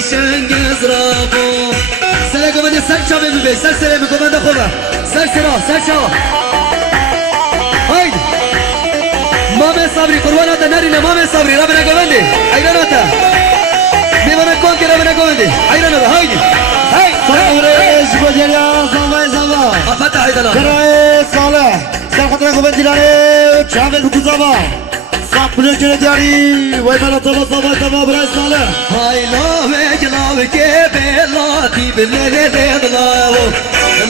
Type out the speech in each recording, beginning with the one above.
شنگز رابو سر گوانده سر چاوه ببی سر سره گوانده خوبه سر چاوه هاید مامه صبری قرباناتا نرینه مامه صبری رب نگوانده ایراناتا میوانه کن که رب نگوانده ایراناتا هایدی هاید صبرش بجریا زما فتح ایدالا برای صالح سر خطر گوانده لاره چاوه بکوزاوا صبر جنه دیاری وای مالا تبا برای صالح هاي لاوك بلاتي بالليل ضلاو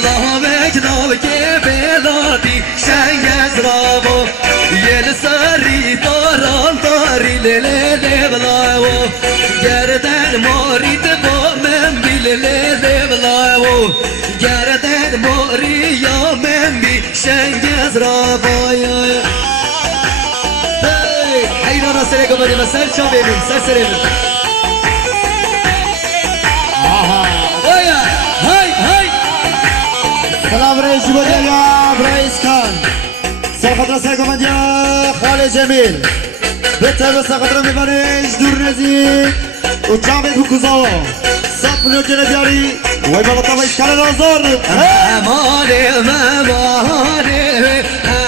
لاوك بلاتي شنجز رابو يلساري طاري ليل ضلاو جردن موري تبو من بالليل ضلاو جردن موري يا من بي شنجز رابو حيرانا سرقو بدي مسار شابي من سر سلام رئیس بودیا رئیس خان سرخطر سرگمانجا خالد جمیل بهتر سرخطر میبانش دور نزید و جامعه بکوزاوا سب ملیون جنه بیاری وای بالا تا اشکال نازار مامانه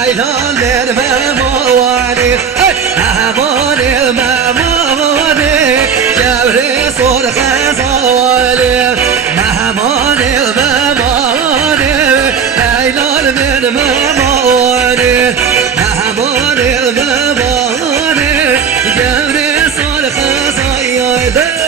ایلانر مامانه مامانه جبر سر خزاله مامانه ایلان من مامانه جبر سر خزاله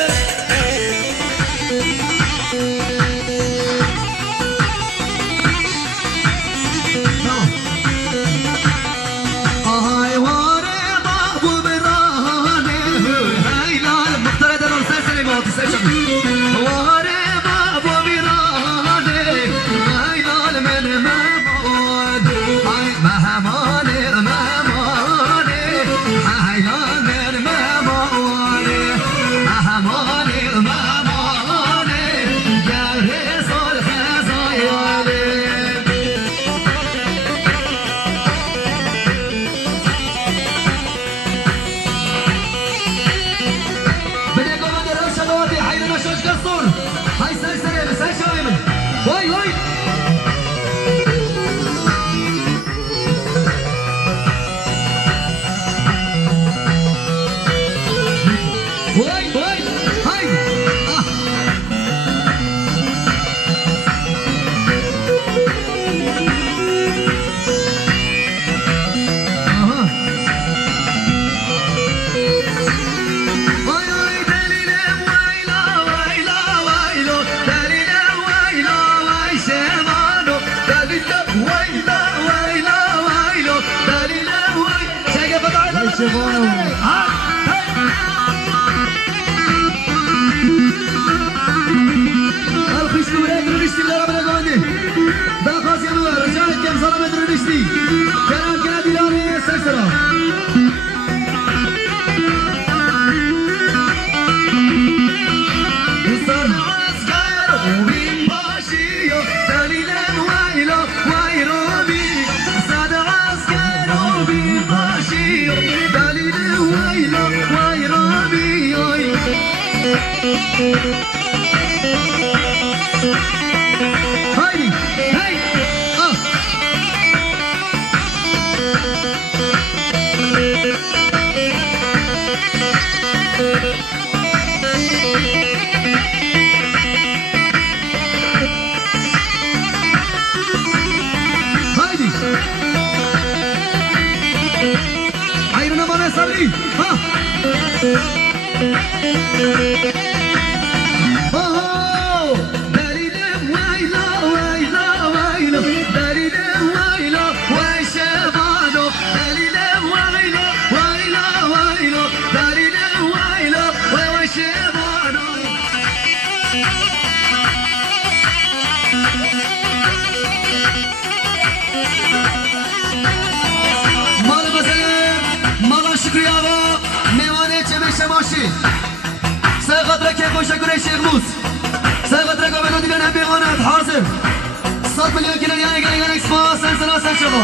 تشکر شیخ موس سرقدر قابل دیگر نبیغانت حاضر 100 میلیون کیلو یعنی گلیگان اکسپا سلسله سر شما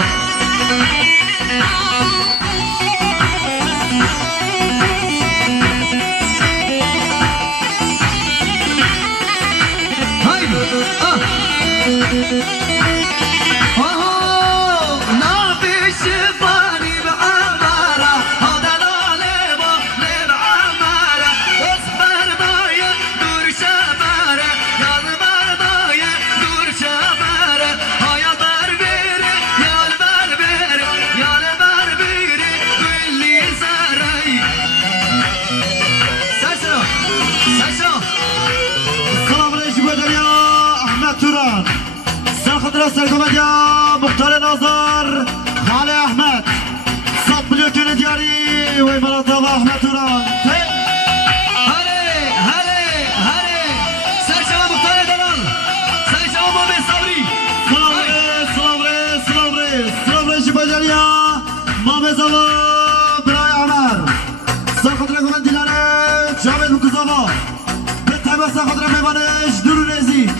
و مرتب احمد توران هله هله هله سرچه مختار دلال سرچه محمد صبری سلام ریش بجریا مام زوا برای عمر سرخط را گمن دیلانه جاوید مکزاوا به تبه سرخط را میبانش دور رزی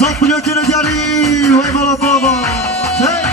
صد ملیون کنه دیاری و مرتبا Hey!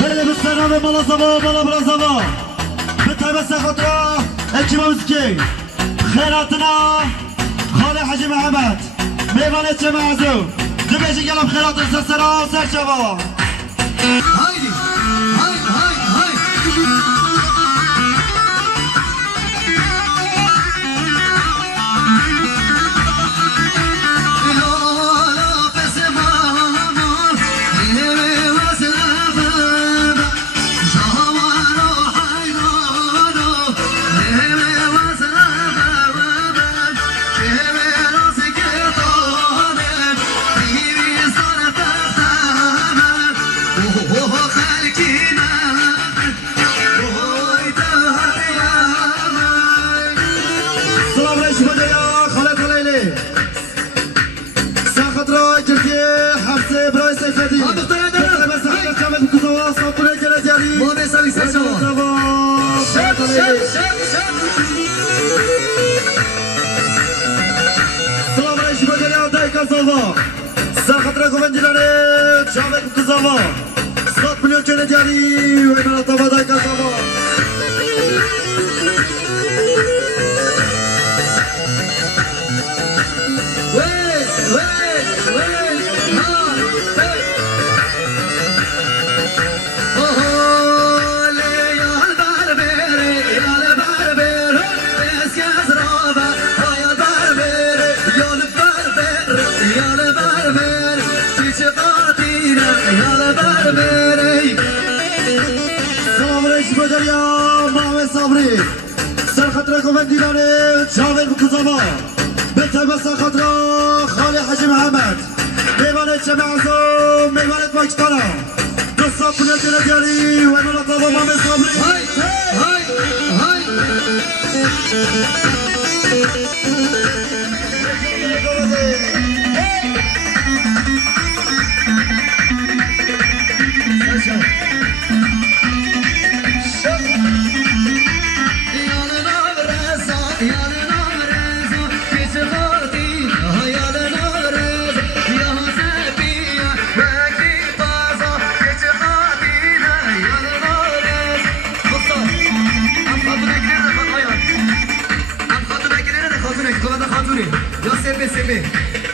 بله بسرعه بالا زوا بالا برا زوا به تبه سرخط را اکیما مسکی خیراتنا خاله حجی محمد میوانه چه معزو دو بیشی گلم خیرات سرسرا سرچوا Haydi! Haydi haydi haydi! سلام ریش بجریا خاله خلیلی سرخط را جرگی حفظه برای سیفدی آب اختار به تبه سرخط جامد مکزاوا صد ملیون کنه دیاری محمد صبری سرچه شب شب شب شب سلام ریش بجریا دایکا زاوا سرخط را گوندیلانه جامد مکزاوا صد ملیون کنه دیاری و مرتبا دایکا زاوا سلام ریش بجریا محمد صبری سرخط را گوندیلانه جاوید مکزاوا به تبه سرخط را خاله حجی محمد میوانه چه معزو میوانه پاکستانا دو صد ملیون کنه دیاری و مرتبا محمد صبری Hay hay hay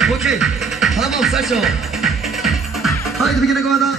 اوکی تمام سرچه haydi bir gene kovada